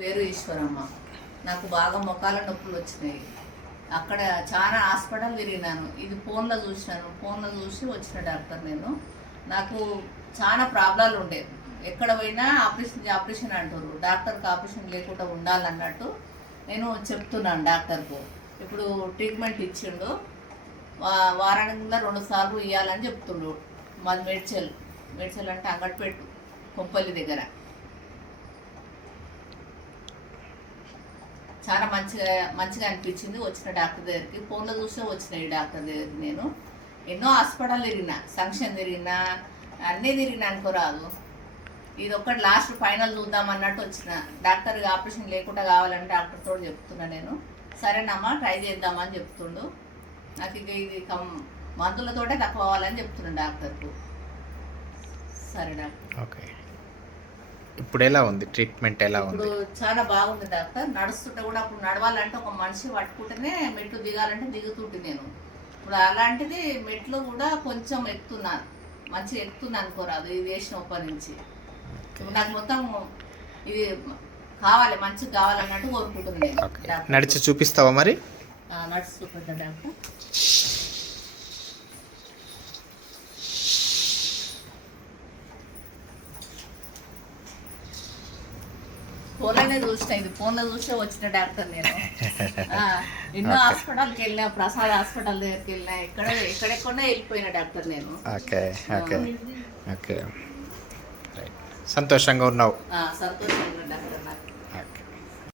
పేరు ఈశ్వరమ్మ. నాకు బాగా మొకాల నొప్పులు వచ్చినాయి. అక్కడ చాలా హాస్పిటల్ తిరిగినాను. ఇది ఫోన్లో చూసినాను. ఫోన్లో చూసి వచ్చిన డాక్టర్ నేను. నాకు చాలా ప్రాబ్లాలు ఉండే. ఎక్కడ పోయినా ఆపరేషన్ అంటారు. డాక్టర్కి ఆపరేషన్ లేకుండా ఉండాలన్నట్టు నేను చెప్తున్నాను డాక్టర్కు. ఇప్పుడు ట్రీట్మెంట్ ఇచ్చిండు. వారానికి 2 సార్లు ఇవ్వాలని చెప్తుండు. మాది మెడ్చల్ అంటే అంగట్పెట్టు కొప్పల్లి దగ్గర. చాలా మంచిగా అనిపించింది వచ్చిన డాక్టర్ దగ్గరికి. ఫోన్లో చూస్తే వచ్చిన ఈ డాక్టర్ దగ్గరికి నేను ఎన్నో హాస్పిటల్ తిరిగిన, సంక్షన్ తిరిగినా, అన్నీ తిరిగిన అనుకోరాదు. ఇది ఒక్కటి లాస్ట్ ఫైనల్ చూద్దాం అన్నట్టు వచ్చిన. డాక్టర్కి ఆపరేషన్ లేకుండా కావాలని డాక్టర్తో చెప్తున్నా నేను. సరేనమ్మా ట్రై చేద్దామని చెప్తుండు. నాకు ఇక ఇది మందులతోటే తక్కువ అవ్వాలని చెప్తున్నాను డాక్టర్కు. సరే డాక్టర్. ఓకే, ఇప్పుడు ఎలా ఉంది ట్రీట్మెంట్? ఎలా ఉంది? ఇప్పుడు చాలా బాగుంది డాక్టర్. నడుస్తుంటే కూడా అప్పుడు నడవాలంటే ఒక మనిషి పట్టుకుంటేనే మెట్లు దిగాలంటే దిగుతుంటే నేను. ఇప్పుడు అలాంటిది మెట్లు కూడా కొంచెం ఎక్కుతున్నాను, మంచిగా ఎక్కుతున్నాను అనుకోరాదు ఇది వేసినప్పటి నుంచి. ఇప్పుడు నాకు మొత్తం ఇది కావాలి, మంచిగా కావాలన్నట్టు కోరుకుంటుంది. నడిచి చూపిస్తావా మరి? నడిచి చూపిద్దా డాక్టర్? ఫోన్లోనే చూసిన, ఇది ఫోన్లో చూస్తే వచ్చిన డాక్టర్ నేను. ఎన్నో హాస్పిటల్కి వెళ్ళినా, ప్రసాద్ హాస్పిటల్ దగ్గరికి వెళ్ళినా, ఎక్కడెక్కడో వెళ్ళిపోయిన డాక్టర్ నేను. ఓకే ఓకే ఓకే, సంతోషంగా ఉన్నావు? సంతోషంగా డాక్టర్ నాకు.